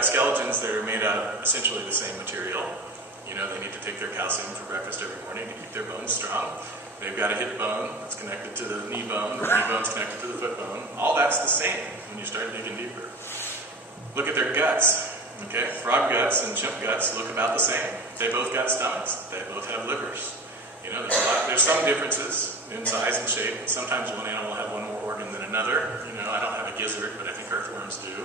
got skeletons that are made out of essentially the same material. You know, they need to take their calcium for breakfast every morning to keep their bones strong. They've got a hip bone that's connected to the knee bone, or knee bone's connected to the foot bone. All that's the same when you start digging deeper. Look at their guts. Okay, frog guts and chimp guts look about the same. They both got stomachs. They both have livers. You know, there's some differences in size and shape. Sometimes one animal will have one more organ than another. You know, I don't have a gizzard, but I think earthworms do.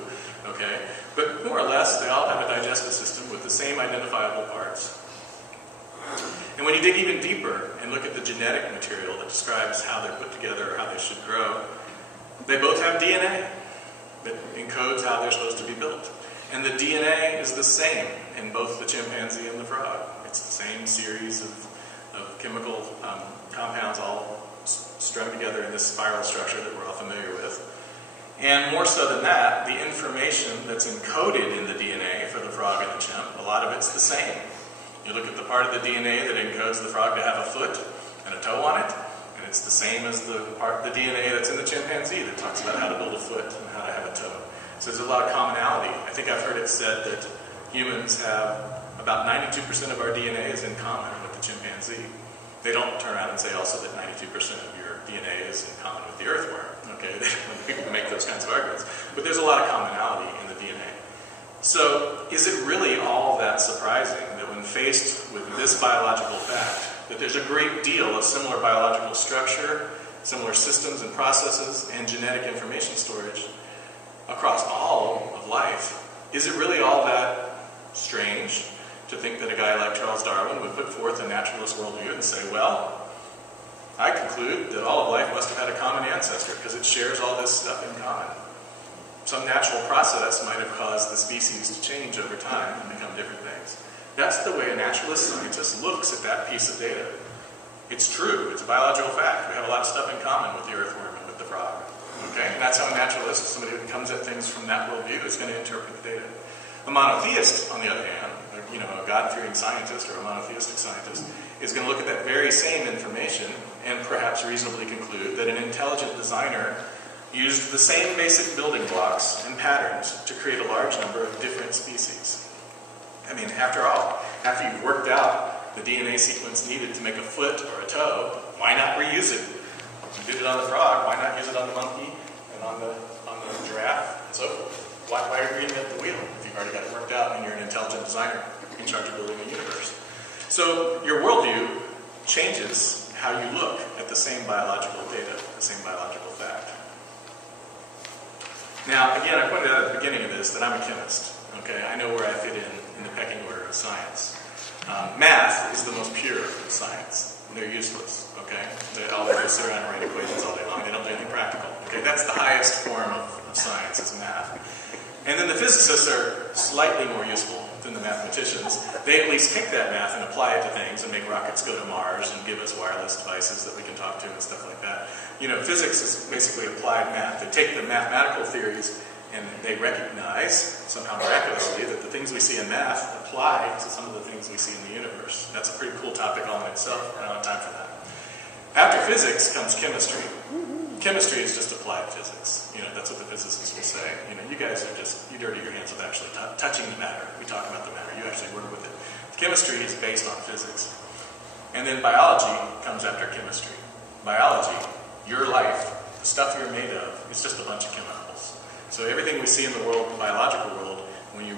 Okay, but more or less, they all have a digestive system with the same identifiable parts. And when you dig even deeper and look at the genetic material that describes how they're put together or how they should grow, they both have DNA that encodes how they're supposed to be built. And the DNA is the same in both the chimpanzee and the frog. It's the same series of chemical compounds all strung together in this spiral structure that we're all familiar with. And more so than that, the information that's encoded in the DNA for the frog and the chimp, a lot of it's the same. You look at the part of the DNA that encodes the frog to have a foot and a toe on it, and it's the same as the part of the DNA that's in the chimpanzee that talks about how to build a foot and how to have a toe. So there's a lot of commonality. I think I've heard it said that humans have about 92% of our DNA is in common with the chimpanzee. They don't turn around and say also that 92% of your DNA is in common with the earthworm. Okay, people make those kinds of arguments. But there's a lot of commonality in the DNA. So is it really all that surprising that when faced with this biological fact, that there's a great deal of similar biological structure, similar systems and processes, and genetic information storage across all of life? Is it really all that strange to think that a guy like Charles Darwin would put forth a naturalist worldview and say, well, I conclude that all of life must have had a common ancestor because it shares all this stuff in common. Some natural process might have caused the species to change over time and become different things. That's the way a naturalist scientist looks at that piece of data. It's true, it's a biological fact. We have a lot of stuff in common with the earthworm and with the frog. Okay? And that's how a naturalist, somebody who comes at things from that worldview, is going to interpret the data. A monotheist, on the other hand, you know, a God-fearing scientist or a monotheistic scientist, is going to look at that very same information and perhaps reasonably conclude that an intelligent designer used the same basic building blocks and patterns to create a large number of different species. I mean, after all, after you've worked out the DNA sequence needed to make a foot or a toe, why not reuse it? You did it on the frog, why not use it on the monkey and on the giraffe and so forth? Why reinvent the wheel if you've already got it worked out and you're an intelligent designer in charge of building a universe? So your worldview changes how you look at the same biological data, the same biological fact. Now, again, I pointed out at the beginning of this that I'm a chemist. Okay, I know where I fit in the pecking order of science. Math is the most pure of science. They're useless. Okay, all they do is sit around and write equations all day long. They don't do anything practical. Okay, that's the highest form of science is math. And then the physicists are slightly more useful than the mathematicians. They at least take that math and apply it to things and make rockets go to Mars and give us wireless devices that we can talk to and stuff like that. You know, physics is basically applied math. They take the mathematical theories and they recognize, somehow miraculously, that the things we see in math apply to some of the things we see in the universe. That's a pretty cool topic all in itself. I don't have time for that. After physics comes chemistry. Chemistry is just applied physics. You know, that's what the physicists will say. You know, you guys are just, you dirty your hands with actually touching the matter. We talk about the matter. You actually work with it. Chemistry is based on physics. And then biology comes after chemistry. Biology, your life, the stuff you're made of, is just a bunch of chemicals. So everything we see in the world, the biological world, when you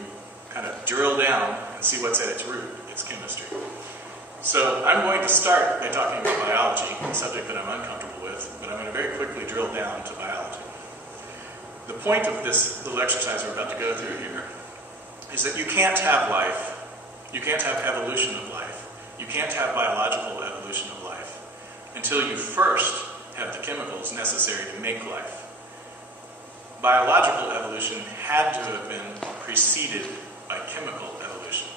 kind of drill down and see what's at its root, it's chemistry. So I'm going to start by talking about biology, a subject that I'm uncomfortable with, but I'm going to very quickly drill down to biology. The point of this little exercise we're about to go through here is that you can't have life, you can't have evolution of life, you can't have biological evolution of life until you first have the chemicals necessary to make life. Biological evolution had to have been preceded by chemical evolution.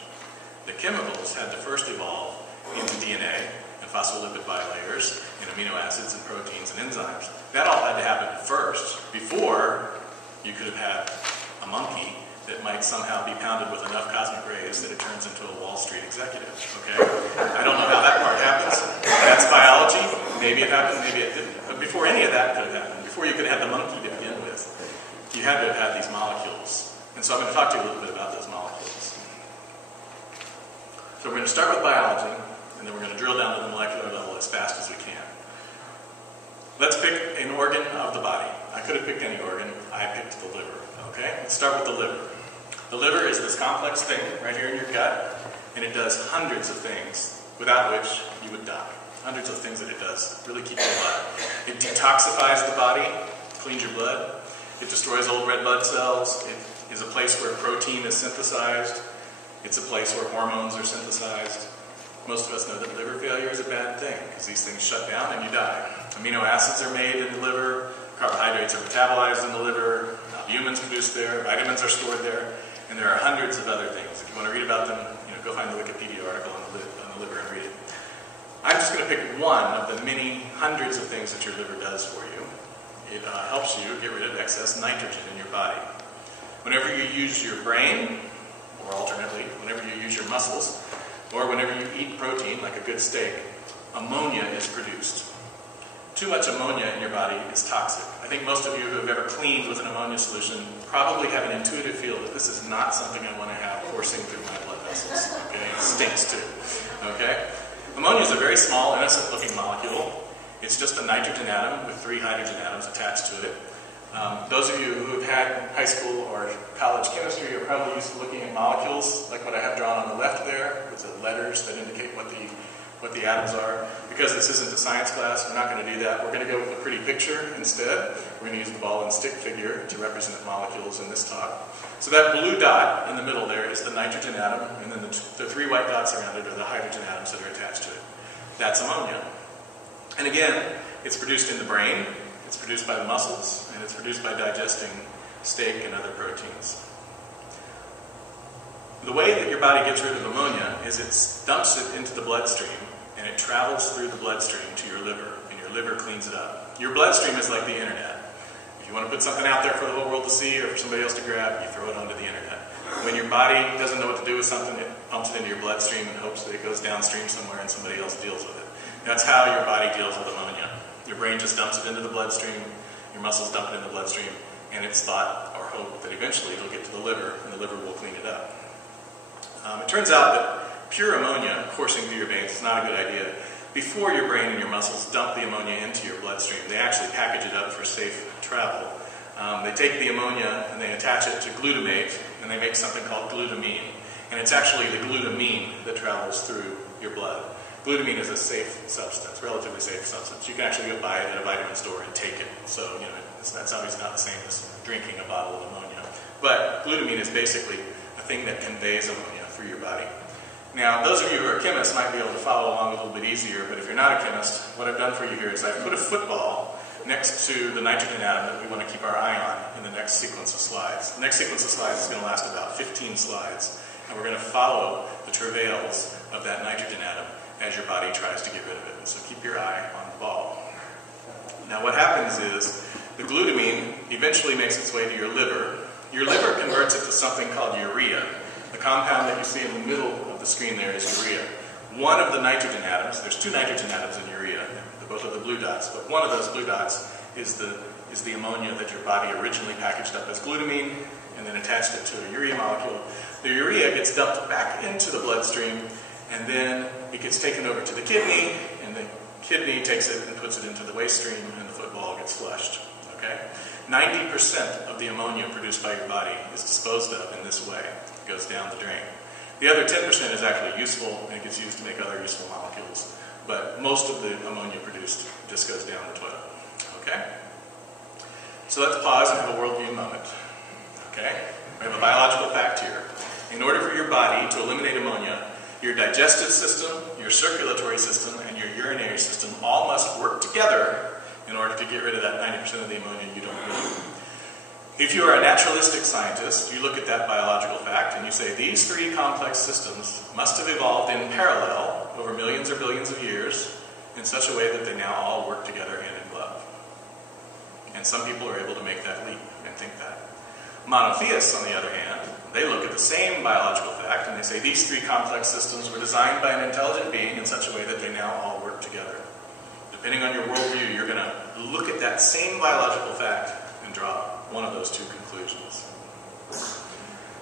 The chemicals had to first evolve in the DNA and phospholipid bilayers and amino acids and proteins and enzymes. That all had to happen first before you could have had a monkey that might somehow be pounded with enough cosmic rays that it turns into a Wall Street executive. Okay? I don't know how that part happens. That's biology. Maybe it happened, maybe it didn't. But before any of that could have happened, before you could have the monkey to begin with, you had to have had these molecules. And so I'm going to talk to you a little bit about So we're going to start with biology, and then we're going to drill down to the molecular level as fast as we can. Let's pick an organ of the body. I could have picked any organ. I picked the liver. Okay? Let's start with the liver. The liver is this complex thing right here in your gut, and it does hundreds of things without which you would die. Hundreds of things that it does. Really keep you alive. It detoxifies the body, cleans your blood. It destroys old red blood cells. It is a place where protein is synthesized. It's a place where hormones are synthesized. Most of us know that liver failure is a bad thing because these things shut down and you die. Amino acids are made in the liver. Carbohydrates are metabolized in the liver. Albumin's produced there. Vitamins are stored there. And there are hundreds of other things. If you want to read about them, go find the Wikipedia article on the liver and read it. I'm just going to pick one of the many hundreds of things that your liver does for you. It helps you get rid of excess nitrogen in your body. Whenever you use your brain, or alternately, whenever you use your muscles, or whenever you eat protein, like a good steak, ammonia is produced. Too much ammonia in your body is toxic. I think most of you who have ever cleaned with an ammonia solution probably have an intuitive feel that this is not something I want to have coursing through my blood vessels. Okay? It stinks too. Okay? Ammonia is a very small, innocent-looking molecule. It's just a nitrogen atom with 3 hydrogen atoms attached to it. Those of you who have had high school or college chemistry are probably used to looking at molecules, like what I have drawn on the left there, with the letters that indicate what the atoms are. Because this isn't a science class, we're not going to do that. We're going to go with a pretty picture instead. We're going to use the ball and stick figure to represent molecules in this talk. So that blue dot in the middle there is the nitrogen atom, and then the 3 white dots around it are the hydrogen atoms that are attached to it. That's ammonia. And again, it's produced in the brain, it's produced by the muscles, and it's produced by digesting steak and other proteins. The way that your body gets rid of ammonia is it dumps it into the bloodstream, and it travels through the bloodstream to your liver, and your liver cleans it up. Your bloodstream is like the internet. If you want to put something out there for the whole world to see or for somebody else to grab, you throw it onto the internet. When your body doesn't know what to do with something, it pumps it into your bloodstream and hopes that it goes downstream somewhere and somebody else deals with it. That's how your body deals with ammonia. Your brain just dumps it into the bloodstream, your muscles dump it in the bloodstream, and it's thought or hoped that eventually it'll get to the liver, and the liver will clean it up. It turns out that pure ammonia coursing through your veins is not a good idea. Before your brain and your muscles dump the ammonia into your bloodstream, they actually package it up for safe travel. They take the ammonia and they attach it to glutamate, and they make something called glutamine. And it's actually the glutamine that travels through your blood. Glutamine is a safe substance, relatively safe substance. You can actually go buy it at a vitamin store and take it. So, that's obviously not the same as drinking a bottle of ammonia. But glutamine is basically a thing that conveys ammonia through your body. Now, those of you who are chemists might be able to follow along a little bit easier, but if you're not a chemist, what I've done for you here is I've put a football next to the nitrogen atom that we want to keep our eye on in the next sequence of slides. The next sequence of slides is going to last about 15 slides, and we're going to follow the travails of that nitrogen atom as your body tries to get rid of it. So keep your eye on the ball. Now what happens is the glutamine eventually makes its way to your liver. Your liver converts it to something called urea. The compound that you see in the middle of the screen there is urea. One of the nitrogen atoms, there's 2 nitrogen atoms in urea, both of the blue dots, but one of those blue dots is the ammonia that your body originally packaged up as glutamine and then attached it to a urea molecule. The urea gets dumped back into the bloodstream, and then it gets taken over to the kidney, and the kidney takes it and puts it into the waste stream, and the football gets flushed. Okay? 90% of the ammonia produced by your body is disposed of in this way. It goes down the drain. The other 10% is actually useful, and it gets used to make other useful molecules. But most of the ammonia produced just goes down the toilet. Okay? So let's pause and have a worldview moment. Okay? We have a biological fact here. In order for your body to eliminate ammonia, your digestive system, your circulatory system, and your urinary system all must work together in order to get rid of that 90% of the ammonia you don't need. If you are a naturalistic scientist, you look at that biological fact and you say these 3 complex systems must have evolved in parallel over millions or billions of years in such a way that they now all work together hand in glove. And some people are able to make that leap and think that. Monotheists, on the other hand, they look at the same biological fact and they say these 3 complex systems were designed by an intelligent being in such a way that they now all work together. Depending on your worldview, you're going to look at that same biological fact and draw one of those 2 conclusions.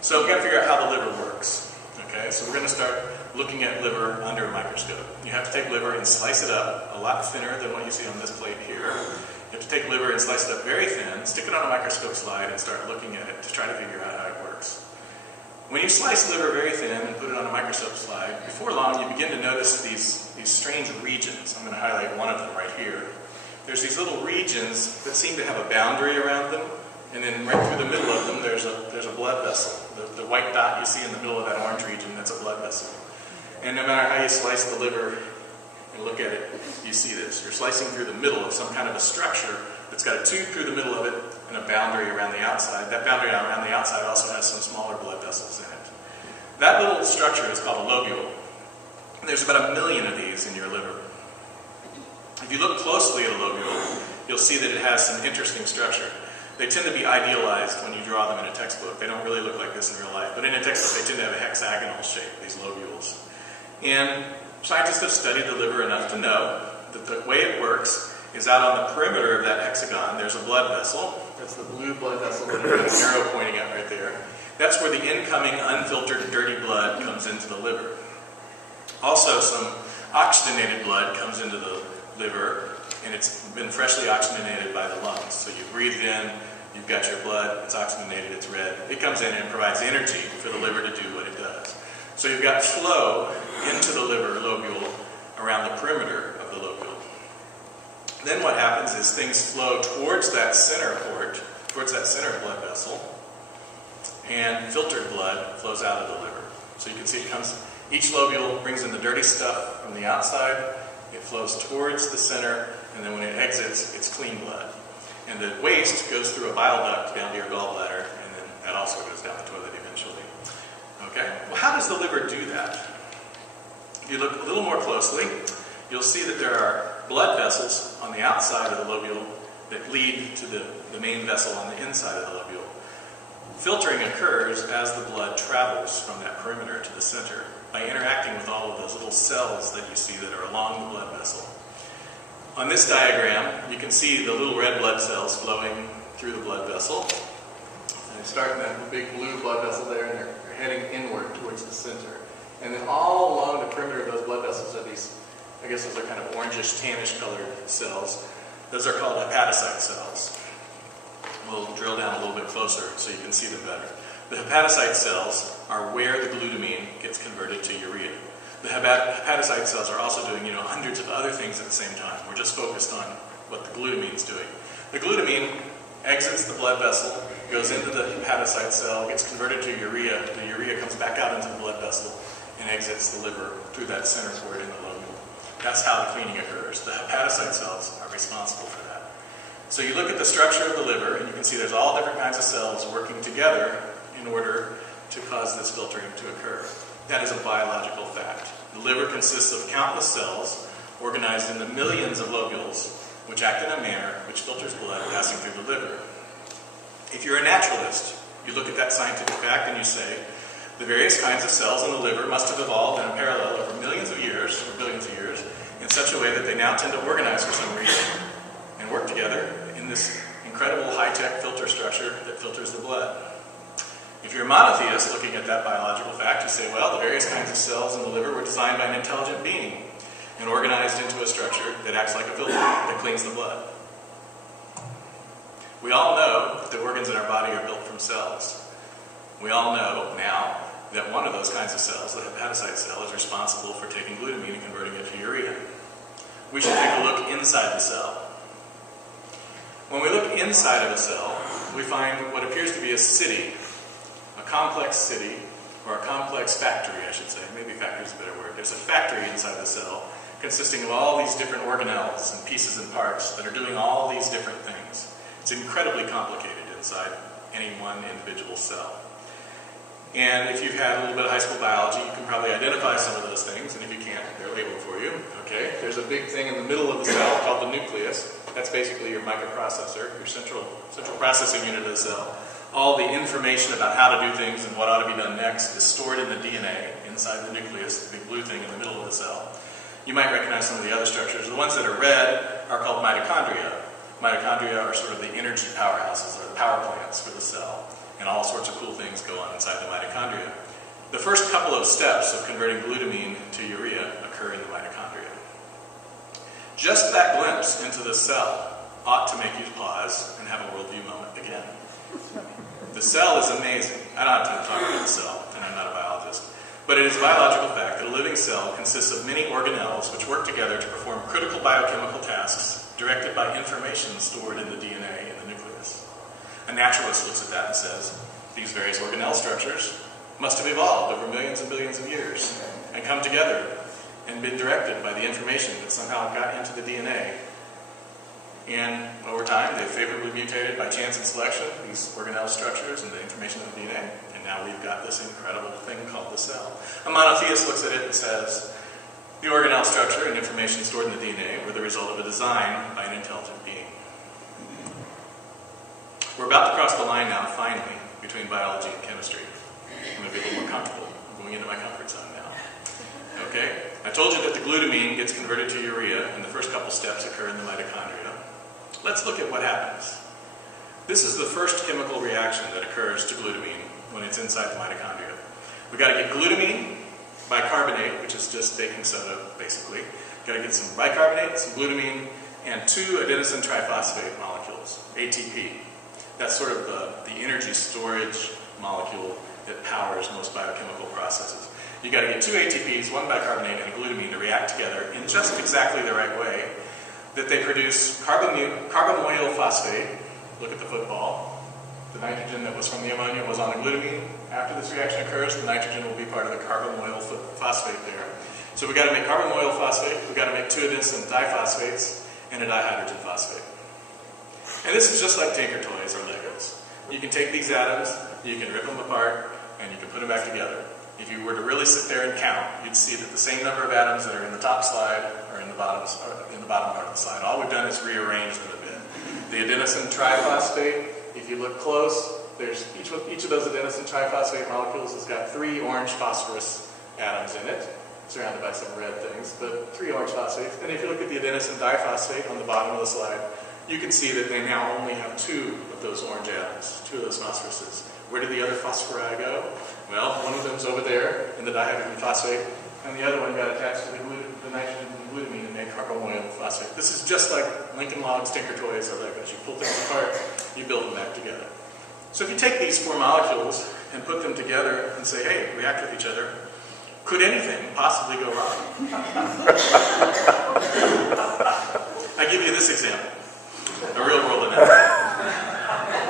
So we've got to figure out how the liver works. Okay, so we're going to start looking at liver under a microscope. You have to take liver and slice it up a lot thinner than what you see on this plate here. You have to take liver and slice it up very thin, stick it on a microscope slide, and start looking at it to try to figure out how it works. When you slice liver very thin and put it on a microscope slide, before long you begin to notice these strange regions. I'm going to highlight one of them right here. There's these little regions that seem to have a boundary around them, and then right through the middle of them there's a blood vessel. The white dot you see in the middle of that orange region, that's a blood vessel. And no matter how you slice the liver and look at it, you see this. You're slicing through the middle of some kind of a structure that's got a tube through the middle of it and a boundary around the outside. That boundary around the outside also has some smaller blood vessels in it. That little structure is called a lobule. And there's about 1 million of these in your liver. If you look closely at a lobule, you'll see that it has some interesting structure. They tend to be idealized when you draw them in a textbook. They don't really look like this in real life. But in a textbook, they tend to have a hexagonal shape, these lobules. And scientists have studied the liver enough to know that the way it works is out on the perimeter of that hexagon, there's a blood vessel. That's the blue blood vessel that you have an arrow pointing at right there. That's where the incoming, unfiltered, dirty blood comes into the liver. Also, some oxygenated blood comes into the liver, and it's been freshly oxygenated by the lungs. So you breathe in, you've got your blood, it's oxygenated, it's red. It comes in and provides energy for the liver to do what it does. So you've got flow into the liver lobule around the perimeter of the lobule. Then what happens is things flow towards that center port, towards that center blood vessel, and filtered blood flows out of the liver. So you can see it comes, each lobule brings in the dirty stuff from the outside, it flows towards the center, and then when it exits, it's clean blood. And the waste goes through a bile duct down to your gallbladder, and then that also goes down the toilet eventually. Okay? Well, how does the liver do that? If you look a little more closely, you'll see that there are blood vessels on the outside of the lobule that lead to the main vessel on the inside of the lobule. Filtering occurs as the blood travels from that perimeter to the center by interacting with all of those little cells that you see that are along the blood vessel. On this diagram, you can see the little red blood cells flowing through the blood vessel. And they start in that big blue blood vessel there, and they're heading inward towards the center. And then all along the perimeter of those blood vessels are these, I guess those are kind of orangish, tannish colored cells. Those are called hepatocyte cells. We'll drill down a little bit closer so you can see them better. The hepatocyte cells are where the glutamine gets converted to urea. The hepatocyte cells are also doing, hundreds of other things at the same time. We're just focused on what the glutamine's doing. The glutamine exits the blood vessel, goes into the hepatocyte cell, gets converted to urea. The urea comes back out into the blood vessel and exits the liver through that center port in the lobule. That's how the cleaning occurs. The hepatocyte cells are responsible for that. So you look at the structure of the liver, and you can see there's all different kinds of cells working together in order to cause this filtering to occur. That is a biological fact. The liver consists of countless cells organized into millions of lobules, which act in a manner which filters blood passing through the liver. If you're a naturalist, you look at that scientific fact and you say, the various kinds of cells in the liver must have evolved in a parallel over millions of years, or billions of years, in such a way that they now tend to organize for some reason and work together in this incredible high-tech filter structure that filters the blood. If you're a monotheist looking at that biological fact, you say, well, the various kinds of cells in the liver were designed by an intelligent being and organized into a structure that acts like a filter that cleans the blood. We all know that the organs in our body are built from cells. We all know now that one of those kinds of cells, the hepatocyte cell, is responsible for taking glutamine and converting it to urea. We should take a look inside the cell. When we look inside of a cell, we find what appears to be a city, a complex city, or a complex factory, I should say. Maybe factory is a better word. There's a factory inside the cell consisting of all these different organelles and pieces and parts that are doing all these different things. It's incredibly complicated inside any one individual cell. And if you've had a little bit of high school biology, you can probably identify some of those things, and if you can't, they're labeled for you. Okay? There's a big thing in the middle of the cell called the nucleus. That's basically your microprocessor, your central processing unit of the cell. All the information about how to do things and what ought to be done next is stored in the DNA inside the nucleus, the big blue thing in the middle of the cell. You might recognize some of the other structures. The ones that are red are called mitochondria. Mitochondria are sort of the energy powerhouses, or the power plants for the cell. And all sorts of cool things go on inside the mitochondria. The first couple of steps of converting glutamine to urea occur in the mitochondria. Just that glimpse into the cell ought to make you pause and have a worldview moment again. The cell is amazing. I don't have time to talk about the cell, and I'm not a biologist. But it is a biological fact that a living cell consists of many organelles which work together to perform critical biochemical tasks directed by information stored in the DNA in the nucleus. A naturalist looks at that and says, these various organelle structures must have evolved over millions and billions of years and come together and been directed by the information that somehow got into the DNA. And over time, they've favorably mutated by chance and selection, these organelle structures and the information in the DNA. And now we've got this incredible thing called the cell. A monotheist looks at it and says, the organelle structure and information stored in the DNA were the result of a design by an intelligent being. We're about to cross the line now, finally, between biology and chemistry. I'm going to be a little more comfortable. I'm going into my comfort zone now. Okay? I told you that the glutamine gets converted to urea, and the first couple steps occur in the mitochondria. Let's look at what happens. This is the first chemical reaction that occurs to glutamine when it's inside the mitochondria. We've got to get glutamine, bicarbonate, which is just baking soda, basically. We've got to get some bicarbonate, some glutamine, and 2 adenosine triphosphate molecules, ATP. That's sort of the energy storage molecule that powers most biochemical processes. You've got to get 2 ATPs, 1 bicarbonate, and a glutamine to react together in just exactly the right way that they produce carbamoyl phosphate. Look at the football. The nitrogen that was from the ammonia was on the glutamine. After this reaction occurs, the nitrogen will be part of the carbamoyl phosphate there. So we've got to make carbamoyl phosphate, we've got to make 2 adenosine diphosphates, and a dihydrogen phosphate. And this is just like Tinker Toys or Legos. You can take these atoms, you can rip them apart, and you can put them back together. If you were to really sit there and count, you'd see that the same number of atoms that are in the top slide are in the bottom part of the slide. All we've done is rearrange them a bit. The adenosine triphosphate, if you look close, there's each of those adenosine triphosphate molecules has got 3 orange phosphorus atoms in it, surrounded by some red things, but 3 orange phosphates. And if you look at the adenosine diphosphate on the bottom of the slide, you can see that they now only have 2 of those orange atoms, 2 of those phosphoruses. Where did the other phosphori go? Well, one of them's over there in the dihydrogen phosphate, and the other one got attached to the nitrogen and glutamine and made carbamoyl phosphate. This is just like Lincoln Logs, Tinker Toys, or Legos. You pull things apart, you build them back together. So if you take these 4 molecules and put them together and say, hey, react with each other, could anything possibly go wrong? I give you this example, a real world analogy.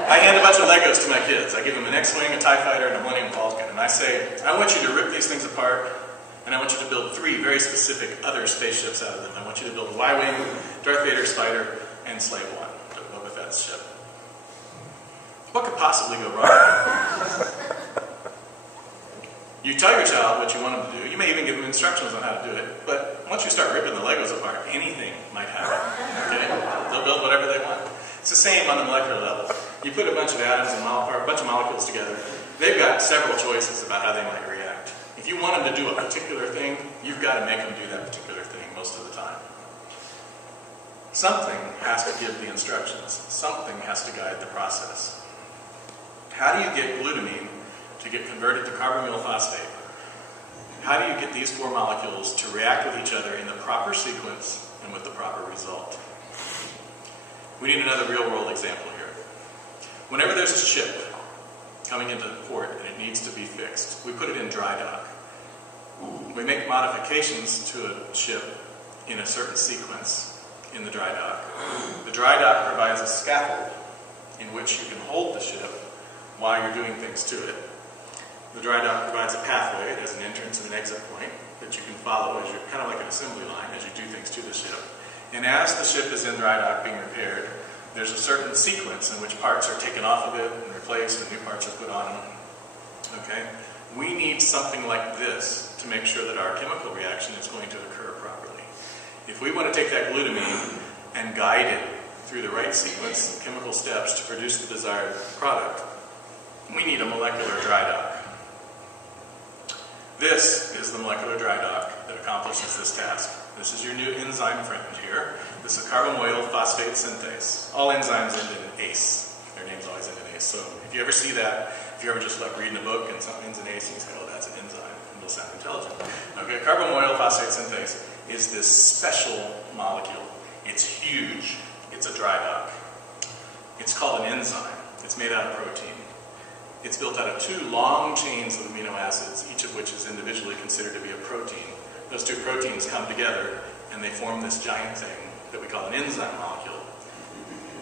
I hand a bunch of Legos to my kids. I give them an X-Wing, a TIE Fighter, and a Millennium Falcon. And I say, I want you to rip these things apart, and I want you to build 3 very specific other spaceships out of them. I want you to build a Y-Wing, Darth Vader's fighter, and Slave One, Boba Fett's ship. What could possibly go wrong? You tell your child what you want them to do. You may even give them instructions on how to do it. But once you start ripping the Legos apart, anything might happen. Okay? They'll build whatever they want. It's the same on the molecular level. You put a bunch of atoms and a bunch of molecules together, they've got several choices about how they might react. If you want them to do a particular thing, you've got to make them do that particular thing most of the time. Something has to give the instructions. Something has to guide the process. How do you get glutamine to get converted to carbamoyl phosphate? How do you get these 4 molecules to react with each other in the proper sequence and with the proper result? We need another real-world example here. Whenever there's a ship coming into port and it needs to be fixed, we put it in dry dock. We make modifications to a ship in a certain sequence in the dry dock. The dry dock provides a scaffold in which you can hold the ship while you're doing things to it. The dry dock provides a pathway. It has an entrance and an exit point that you can follow as you're kind of like an assembly line as you do things to the ship. And as the ship is in dry dock being repaired, there's a certain sequence in which parts are taken off of it and replaced and new parts are put on them. Okay? We need something like this to make sure that our chemical reaction is going to occur properly. If we want to take that glutamine and guide it through the right sequence of chemical steps to produce the desired product, we need a molecular dry dock. This is the molecular dry dock that accomplishes this task. This is your new enzyme friend here. This is carbamoyl phosphate synthase. All enzymes end in ACE. Their names always end in amylase. So if you ever see that, if you're ever just like reading a book and something ends in ACE, you say, oh, that's an enzyme, and it'll sound intelligent. Okay, carbamoyl phosphate synthase is this special molecule. It's huge. It's a dry dock. It's called an enzyme. It's made out of protein. It's built out of two long chains of amino acids, each of which is individually considered to be a protein. Those two proteins come together and they form this giant thing that we call an enzyme molecule.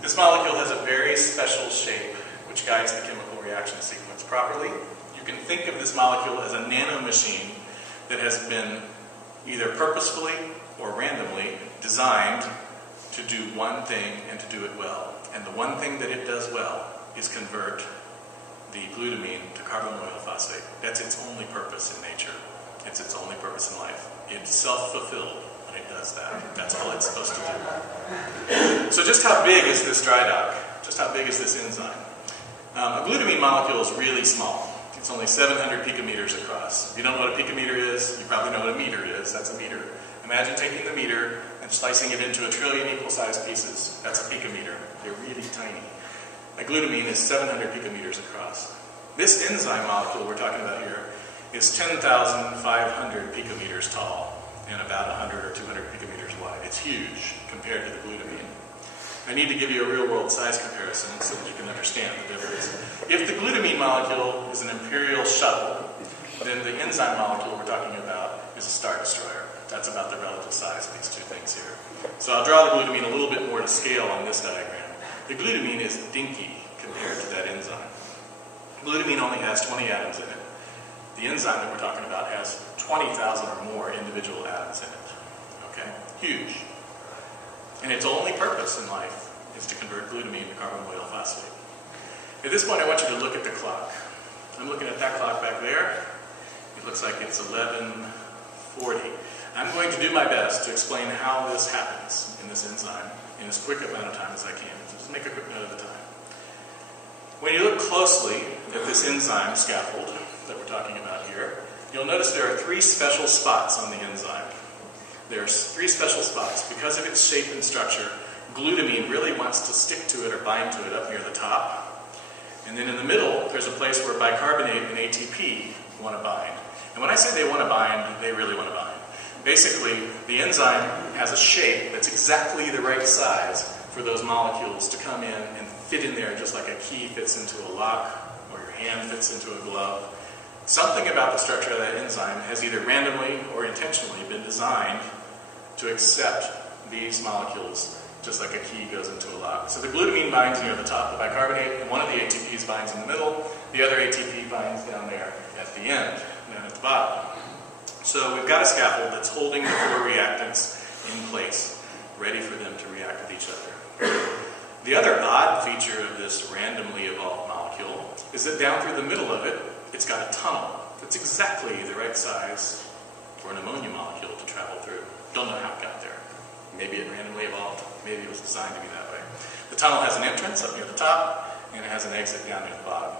This molecule has a very special shape which guides the chemical reaction sequence properly. You can think of this molecule as a nanomachine that has been either purposefully or randomly designed to do one thing and to do it well. And the one thing that it does well is convert the glutamine to carbamoyl phosphate. That's its only purpose in nature. It's its only purpose in life. It's self-fulfilled when it does that. That's all it's supposed to do. So just how big is this dry dock? Just how big is this enzyme? A glutamine molecule is really small. It's only 700 picometers across. If you don't know what a picometer is, you probably know what a meter is. That's a meter. Imagine taking the meter and slicing it into a trillion equal-sized pieces. That's a picometer. They're really tiny. A glutamine is 700 picometers across. This enzyme molecule we're talking about here is 10,500 picometers tall and about 100 or 200 picometers wide. It's huge compared to the glutamine. I need to give you a real-world size comparison so that you can understand the difference. If the glutamine molecule is an imperial shuttle, then the enzyme molecule we're talking about is a Star Destroyer. That's about the relative size of these two things here. So I'll draw the glutamine a little bit more to scale on this diagram. The glutamine is dinky compared to that enzyme. Glutamine only has 20 atoms in it. The enzyme that we're talking about has 20,000 or more individual atoms in it. Okay? Huge. And its only purpose in life is to convert glutamine to carbamoyl phosphate. At this point, I want you to look at the clock. I'm looking at that clock back there. It looks like it's 11:40. I'm going to do my best to explain how this happens in this enzyme in as quick amount of time as I can. So just make a quick note of the time. When you look closely at this enzyme scaffold that we're talking about here, you'll notice there are three special spots on the enzyme. There's three special spots. Because of its shape and structure, glutamine really wants to stick to it or bind to it up near the top. And then in the middle, there's a place where bicarbonate and ATP want to bind. And when I say they want to bind, they really want to bind. Basically, the enzyme has a shape that's exactly the right size for those molecules to come in and fit in there just like a key fits into a lock or your hand fits into a glove. Something about the structure of that enzyme has either randomly or intentionally been designed to accept these molecules just like a key goes into a lock. So the glutamine binds near the top of the bicarbonate, and one of the ATPs binds in the middle, the other ATP binds down there at the end, down at the bottom. So we've got a scaffold that's holding the four reactants in place, ready for them to react with each other. The other odd feature of this randomly evolved molecule is that down through the middle of it, it's got a tunnel that's exactly the right size for an ammonia molecule to travel through. Don't know how it got there. Maybe it randomly evolved. Maybe it was designed to be that way. The tunnel has an entrance up near the top, and it has an exit down near the bottom.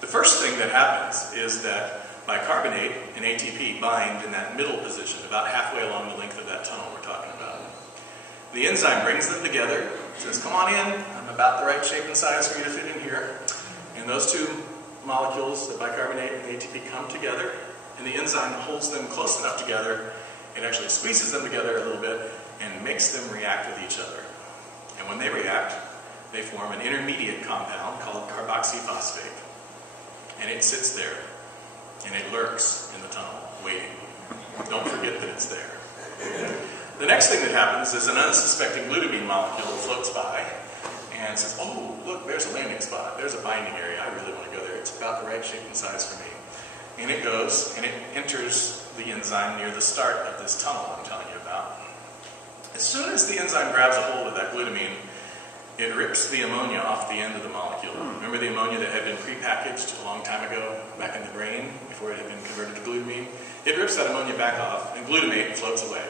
The first thing that happens is that bicarbonate and ATP bind in that middle position, about halfway along the length of that tunnel we're talking about. The enzyme brings them together, says, come on in, I'm about the right shape and size for you to fit in here. And those two molecules, the bicarbonate and ATP, come together, and the enzyme holds them close enough together, it actually squeezes them together a little bit and makes them react with each other. And when they react, they form an intermediate compound called carboxyphosphate. And it sits there, and it lurks in the tunnel, waiting. Don't forget that it's there. The next thing that happens is an unsuspecting glutamine molecule floats by and says, oh, look, there's a landing spot. There's a binding area. I really want to go there. It's about the right shape and size for me. And it goes, and it enters the enzyme near the start of this tunnel I'm telling you about. As soon as the enzyme grabs a hold of that glutamine, it rips the ammonia off the end of the molecule. Remember the ammonia that had been prepackaged a long time ago, back in the brain, before it had been converted to glutamine? It rips that ammonia back off, and glutamate floats away.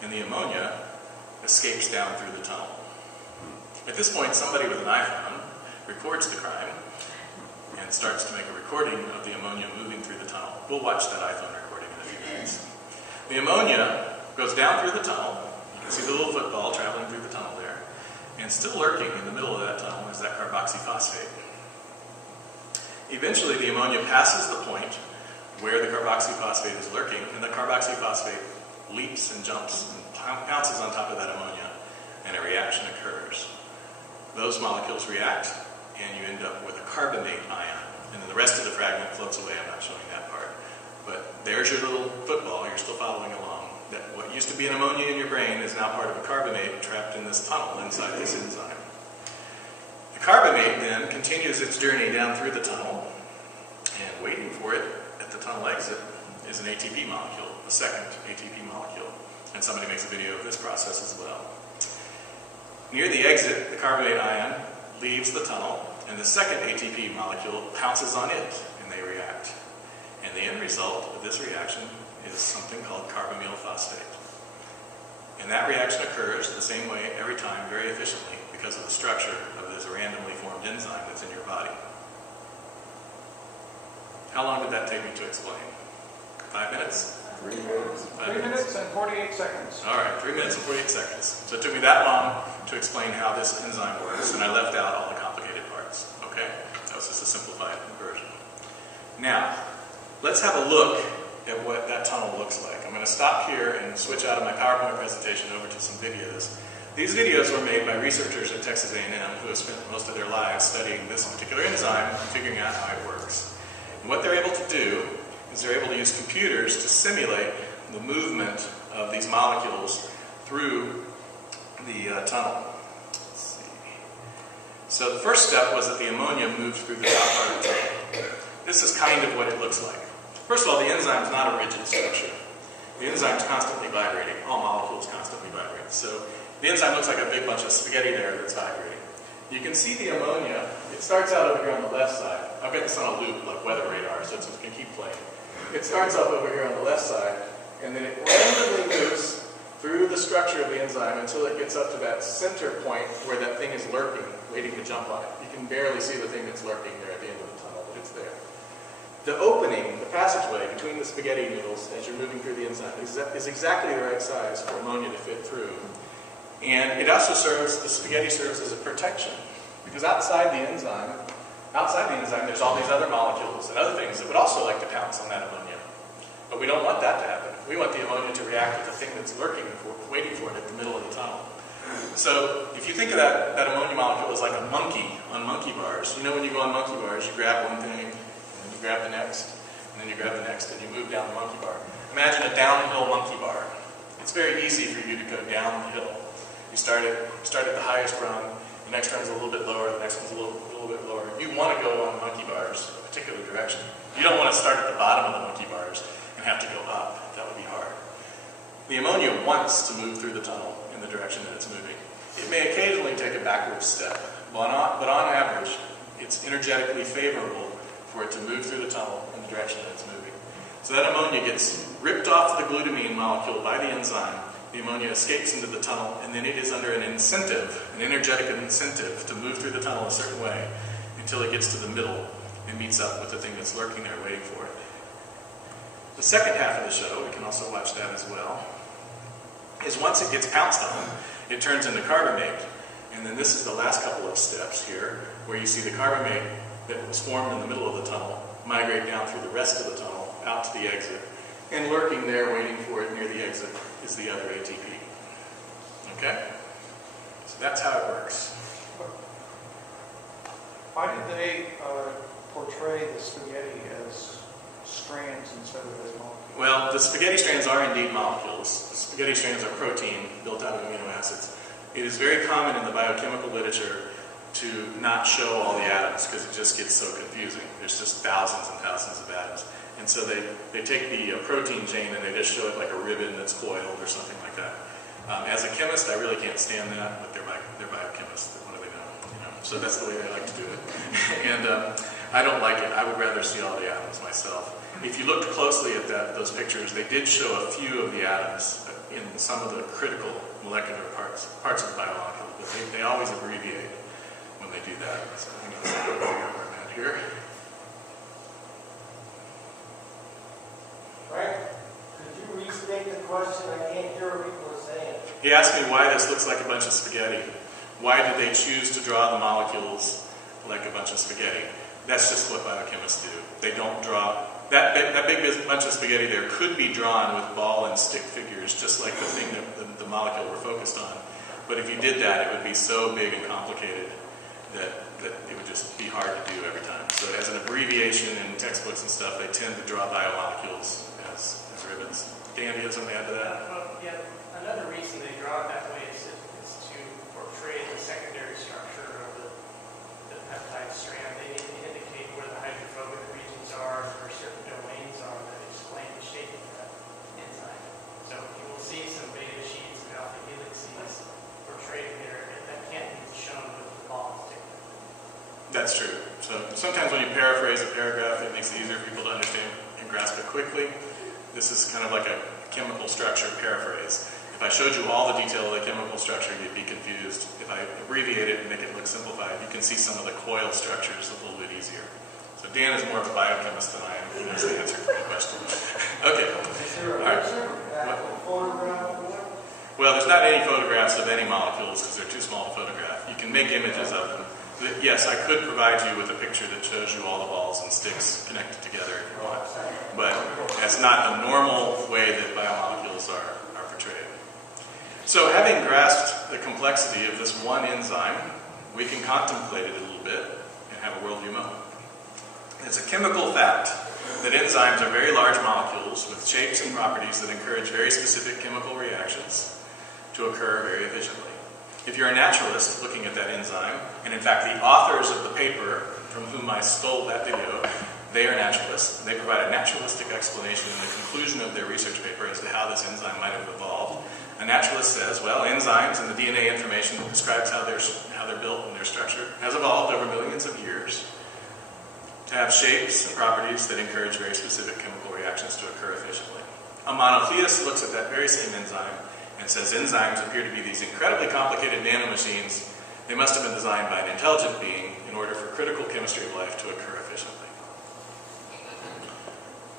And the ammonia escapes down through the tunnel. At this point, somebody with an iPhone records the crime and starts to make a recording of the ammonia moving through the tunnel. We'll watch that iPhone recording in a few minutes. The ammonia goes down through the tunnel. You can see the little football traveling through the tunnel there. And still lurking in the middle of that tunnel is that carboxyphosphate. Eventually, the ammonia passes the point where the carboxyphosphate is lurking, and the carboxyphosphate leaps and jumps and pounces on top of that ammonia, and a reaction occurs. Those molecules react, and you end up with a carbamate ion. And then the rest of the fragment floats away. I'm not showing that part. But there's your little football. You're still following along. That what used to be an ammonia in your brain is now part of a carbamate trapped in this tunnel inside this enzyme. The carbamate then continues its journey down through the tunnel, and waiting for it at the tunnel exit is an ATP molecule, a second ATP molecule. And somebody makes a video of this process as well. Near the exit, the carbamate ion leaves the tunnel, and the second ATP molecule pounces on it, and they react. And the end result of this reaction is something called carbamyl phosphate. And that reaction occurs the same way every time, very efficiently, because of the structure of this randomly formed enzyme that's in your body. How long did that take me to explain? 5 minutes? 3 minutes. 3 minutes and 48 seconds. All right, 3 minutes and 48 seconds. So it took me that long to explain how this enzyme works, and I left out all the complicated parts. Okay? That was just a simplified version. Now, let's have a look at what that tunnel looks like. I'm going to stop here and switch out of my PowerPoint presentation over to some videos. These videos were made by researchers at Texas A&M who have spent most of their lives studying this particular enzyme and figuring out how it works. And what they're able to do is they're able to use computers to simulate the movement of these molecules through the tunnel. Let's see. So the first step was that the ammonia moved through the top part of the tunnel. This is kind of what it looks like. First of all, the enzyme is not a rigid structure. The enzyme is constantly vibrating. All molecules constantly vibrate. So the enzyme looks like a big bunch of spaghetti there that's vibrating. You can see the ammonia. It starts out over here on the left side. I've got this on a loop like weather radar, so it can keep playing. It starts up over here on the left side, and then it randomly moves through the structure of the enzyme until it gets up to that center point where that thing is lurking, waiting to jump on it. You can barely see the thing that's lurking there at the end of the tunnel, but it's there. The opening, the passageway between the spaghetti noodles as you're moving through the enzyme is exactly the right size for ammonia to fit through. And it also serves, the spaghetti serves as a protection, because outside the enzyme, there's all these other molecules and other things that would also like to pounce on that ammonia. But we don't want that to happen. We want the ammonia to react with the thing that's lurking, waiting for it at the middle of the tunnel. So if you think of that ammonia molecule as like a monkey on monkey bars, you know when you go on monkey bars, you grab one thing, and then you grab the next, and then you grab the next, and you move down the monkey bar. Imagine a downhill monkey bar. It's very easy for you to go down the hill. You start at the highest rung, the next run's a little bit lower, the next one's a little bit lower. You want to go on monkey bars a particular direction. You don't want to start at the bottom of the monkey bars and have to go up. That would be hard. The ammonia wants to move through the tunnel in the direction that it's moving. It may occasionally take a backward step, but on average, it's energetically favorable for it to move through the tunnel in the direction that it's moving. So that ammonia gets ripped off the glutamine molecule by the enzyme. The ammonia escapes into the tunnel, and then it is under an incentive, an energetic incentive, to move through the tunnel a certain way until it gets to the middle and meets up with the thing that's lurking there waiting for it. The second half of the show, we can also watch that as well, is once it gets pounced on, it turns into carbamate. And then this is the last couple of steps here, where you see the carbamate that was formed in the middle of the tunnel migrate down through the rest of the tunnel out to the exit. And lurking there, waiting for it near the exit, is the other ATP. Okay? So that's how it works. Why did they portray the spaghetti as strands instead of as molecules? Well, the spaghetti strands are indeed molecules. The spaghetti strands are protein built out of amino acids. It is very common in the biochemical literature to not show all the atoms because it just gets so confusing. There's just thousands and thousands of atoms. And so they take the protein chain and they just show it like a ribbon that's coiled or something like that. As a chemist, I really can't stand that, but they're biochemists. What do they know? You know? So that's the way they like to do it. And I don't like it. I would rather see all the atoms myself. If you looked closely at those pictures, they did show a few of the atoms in some of the critical molecular parts of the biomolecule, but they always abbreviate when they do that. So I'm going to figure out where I'm at here. Frank, could you restate the question? I can't hear what people are saying. He asked me why this looks like a bunch of spaghetti. Why did they choose to draw the molecules like a bunch of spaghetti? That's just what biochemists do. They don't draw, that big bunch of spaghetti there could be drawn with ball and stick figures, just like the thing that the molecule we're focused on. But if you did that, it would be so big and complicated that it would just be hard to do every time. So as an abbreviation in textbooks and stuff, they tend to draw biomolecules as ribbons. Dan, do you have something to add to that? Yeah, another reason they draw it that way is to portray the secondary structure of the peptide strand. They need to indicate where the hydrophobic regions are and where certain domains are that explain the shape of that enzyme. So you will see some beta sheets and alpha helices portrayed there, and that can't be shown with the ball and stick. That's true. So sometimes when you paraphrase a paragraph, it makes it easier for people to understand and grasp it quickly. This is kind of like a chemical structure paraphrase. If I showed you all the detail of the chemical structure, you'd be confused. If I abbreviate it and make it look simplified, you can see some of the coil structures a little bit easier. So Dan is more of a biochemist than I am. He knows the answer to the question. Okay. Is there a All right. picture? Photograph? Well, there's not any photographs of any molecules because they're too small to photograph. You can make images of them. Yes, I could provide you with a picture that shows you all the balls and sticks connected together if you want. But that's not the normal way that biomolecules are portrayed. So having grasped the complexity of this one enzyme, we can contemplate it a little bit and have a worldview moment. It's a chemical fact that enzymes are very large molecules with shapes and properties that encourage very specific chemical reactions to occur very efficiently. If you're a naturalist looking at that enzyme, and in fact the authors of the paper from whom I stole that video, they are naturalists. They provide a naturalistic explanation in the conclusion of their research paper as to how this enzyme might have evolved. A naturalist says, well, enzymes and the DNA information that describes how they're built and their structure has evolved over millions of years to have shapes and properties that encourage very specific chemical reactions to occur efficiently. A monotheist looks at that very same enzyme and says enzymes appear to be these incredibly complicated nanomachines. They must have been designed by an intelligent being in order for critical chemistry of life to occur efficiently.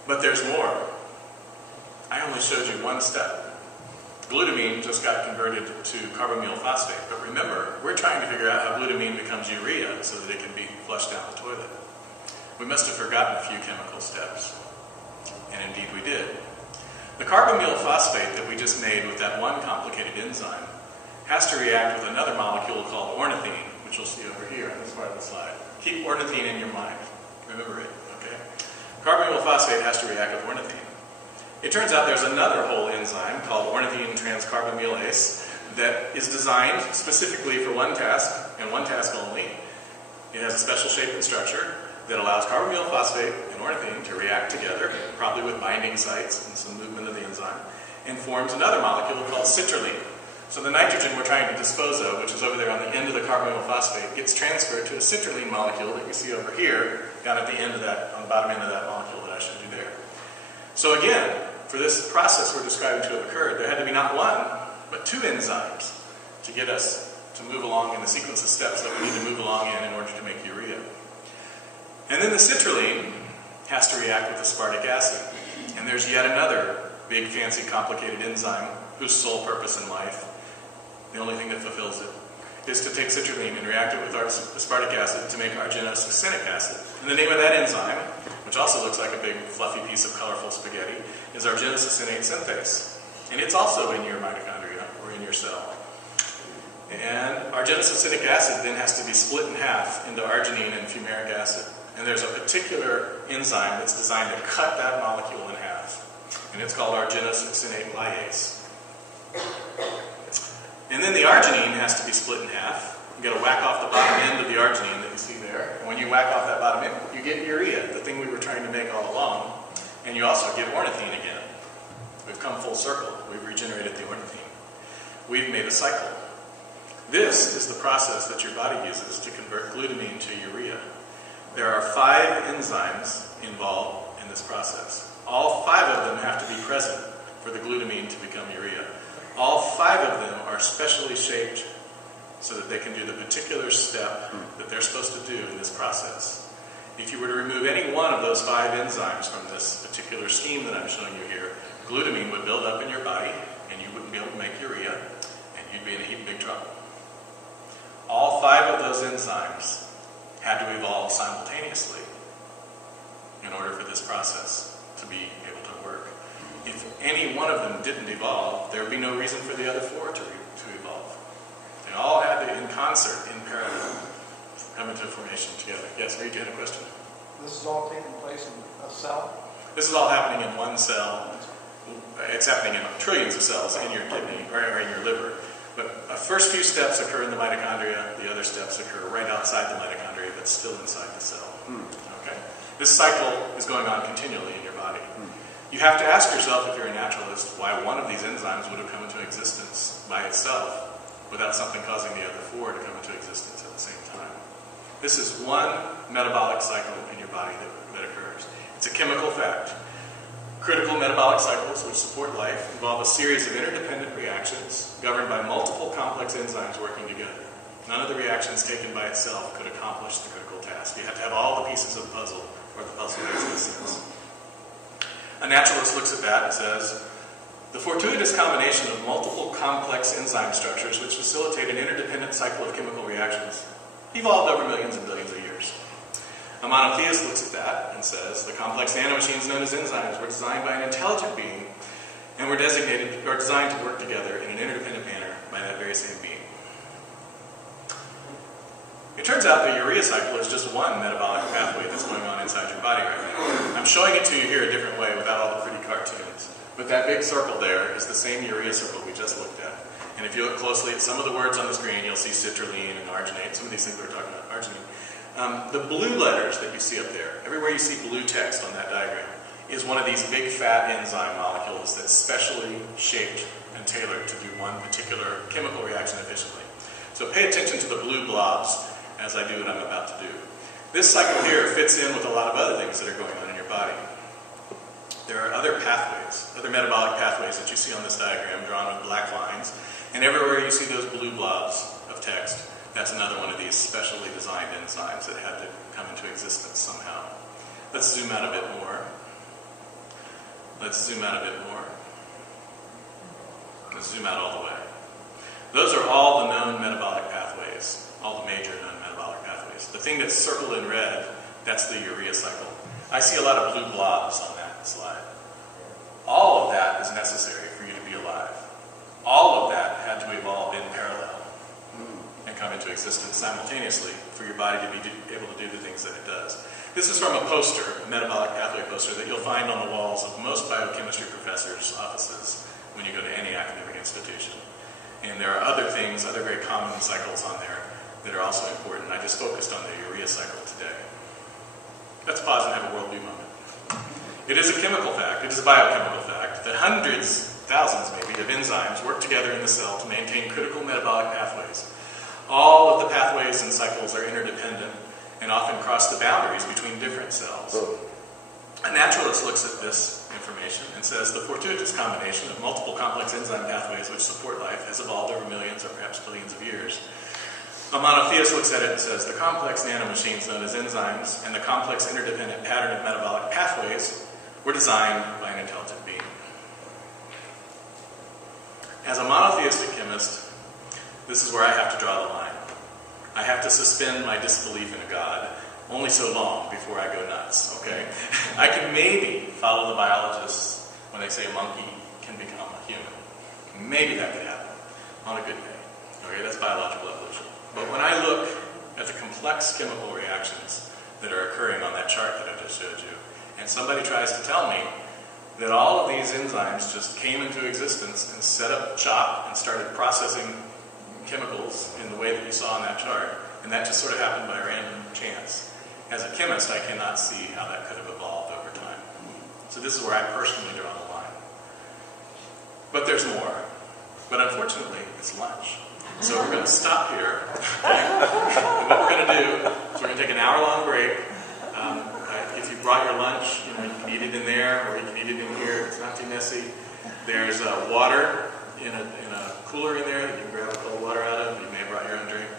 But there's more. I only showed you one step. Glutamine just got converted to carbamyl phosphate, but remember, we're trying to figure out how glutamine becomes urea so that it can be flushed down the toilet. We must have forgotten a few chemical steps, and indeed we did. The carbamyl phosphate that we just made with that one complicated enzyme has to react with another molecule called ornithine, which you'll see over here on this part of the slide. Keep ornithine in your mind. Remember it, okay? Carbamyl phosphate has to react with ornithine. It turns out there's another whole enzyme called ornithine transcarbamylase that is designed specifically for one task, and one task only. It has a special shape and structure that allows carbamyl phosphate and ornithine to react together, probably with binding sites and some movement of the enzyme, and forms another molecule called citrulline. So the nitrogen we're trying to dispose of, which is over there on the end of the carbamyl phosphate, gets transferred to a citrulline molecule that you see over here, down at the end of that, on the bottom end of that molecule that I showed you there. So again, for this process we're describing to have occurred, there had to be not one, but two enzymes to get us to move along in the sequence of steps that we need to move along in order to make urea. And then the citrulline has to react with aspartic acid. And there's yet another big, fancy, complicated enzyme whose sole purpose in life, the only thing that fulfills it, is to take citrulline and react it with aspartic acid to make arginosuccinic acid. And the name of that enzyme, which also looks like a big, fluffy piece of colorful spaghetti, is arginosuccinate synthase. And it's also in your mitochondria, or in your cell. And arginosuccinic acid then has to be split in half into arginine and fumaric acid. And there's a particular enzyme that's designed to cut that molecule in half. And it's called arginosuccinate lyase. And then the arginine has to be split in half. You've got to whack off the bottom end of the arginine that you see there. And when you whack off that bottom end, you get urea, the thing we were trying to make all along. And you also get ornithine again. We've come full circle. We've regenerated the ornithine. We've made a cycle. This is the process that your body uses to convert glutamine to urea. There are 5 enzymes involved in this process. All 5 of them have to be present for the glutamine to become urea. All 5 of them are specially shaped so that they can do the particular step that they're supposed to do in this process. If you were to remove any one of those 5 enzymes from this particular scheme that I'm showing you here, glutamine would build up in your body and you wouldn't be able to make urea and you'd be in a heap of big trouble. All 5 of those enzymes had to evolve simultaneously in order for this process to be able to work. If any one of them didn't evolve, there would be no reason for the other 4 to evolve. They all had to, in concert, in parallel, come into formation together. Yes, Reed, you had a question? This is all taking place in a cell? This is all happening in one cell. It's happening in trillions of cells in your kidney or in your liver. But the first few steps occur in the mitochondria. The other steps occur right outside the mitochondria, but still inside the cell. Okay? This cycle is going on continually in your body. You have to ask yourself, if you're a naturalist, why one of these enzymes would have come into existence by itself without something causing the other 4 to come into existence at the same time. This is one metabolic cycle in your body that occurs. It's a chemical fact. Critical metabolic cycles, which support life, involve a series of interdependent reactions governed by multiple complex enzymes working together. None of the reactions taken by itself could accomplish the critical task. You have to have all the pieces of the puzzle for the puzzle makes any sense. A naturalist looks at that and says, the fortuitous combination of multiple complex enzyme structures which facilitate an interdependent cycle of chemical reactions evolved over millions and billions of years. A monotheist looks at that and says, the complex nanomachines known as enzymes were designed by an intelligent being and were designated or designed to work together in an interdependent manner by that very same being. It turns out the urea cycle is just one metabolic pathway that's going on inside your body right now. I'm showing it to you here a different way without all the pretty cartoons. But that big circle there is the same urea circle we just looked at. And if you look closely at some of the words on the screen, you'll see citrulline and arginate. Some of these things we're talking about, arginine. The blue letters that you see up there, everywhere you see blue text on that diagram, is one of these big fat enzyme molecules that's specially shaped and tailored to do one particular chemical reaction efficiently. So pay attention to the blue blobs as I do what I'm about to do. This cycle here fits in with a lot of other things that are going on in your body. There are other pathways, other metabolic pathways that you see on this diagram drawn with black lines, and everywhere you see those blue blobs of text, that's another one of these specially designed enzymes that had to come into existence somehow. Let's zoom out a bit more. Let's zoom out a bit more. Let's zoom out all the way. Those are all the known metabolic pathways, all the major known metabolic pathways. The thing that's circled in red, that's the urea cycle. I see a lot of blue blobs on that slide. All of that is necessary for you to be alive. All of that had to evolve in parallel and come into existence simultaneously for your body to be able to do the things that it does. This is from a poster, a metabolic pathway poster, that you'll find on the walls of most biochemistry professors' offices when you go to any academic institution. And there are other things, other very common cycles on there that are also important. I just focused on the urea cycle today. Let's pause and have a worldview moment. It is a chemical fact, it is a biochemical fact, that hundreds, thousands maybe, of enzymes work together in the cell to maintain critical metabolic pathways. All of the pathways and cycles are interdependent and often cross the boundaries between different cells. A naturalist looks at this information and says the fortuitous combination of multiple complex enzyme pathways which support life has evolved over millions or perhaps billions of years. A monotheist looks at it and says the complex nanomachines known as enzymes and the complex interdependent pattern of metabolic pathways were designed by an intelligent being. As a monotheistic chemist, this is where I have to draw the line. I have to suspend my disbelief in a God only so long before I go nuts, okay? I can maybe follow the biologists when they say a monkey can become a human. Maybe that could happen on a good day. Okay, that's biological evolution. But when I look at the complex chemical reactions that are occurring on that chart that I just showed you, and somebody tries to tell me that all of these enzymes just came into existence and set up shop and started processing chemicals in the way that you saw on that chart, and that just sort of happened by random chance. As a chemist, I cannot see how that could have evolved over time. So this is where I personally draw the line. But there's more. But unfortunately, it's lunch. So we're going to stop here. And what we're going to do is we're going to take an hour-long break. If you brought your lunch, you can eat it in there, or you can eat it in here. It's not too messy. There's water in a cooler in there that you can grab a cold water out of. You may have brought your own drink.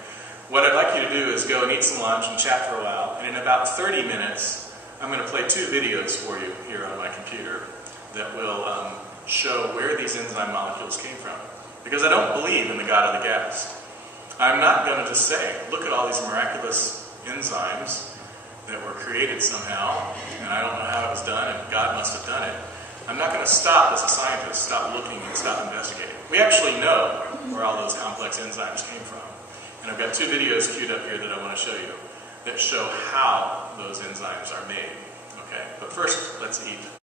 What I'd like you to do is go and eat some lunch and chat for a while. And in about 30 minutes, I'm going to play 2 videos for you here on my computer that will show where these enzyme molecules came from. Because I don't believe in the God of the gaps. I'm not going to just say, look at all these miraculous enzymes that were created somehow, and I don't know how it was done, and God must have done it. I'm not going to stop as a scientist, stop looking and stop investigating. We actually know where all those complex enzymes came from. And I've got 2 videos queued up here that I want to show you that show how those enzymes are made. Okay, but first, let's eat.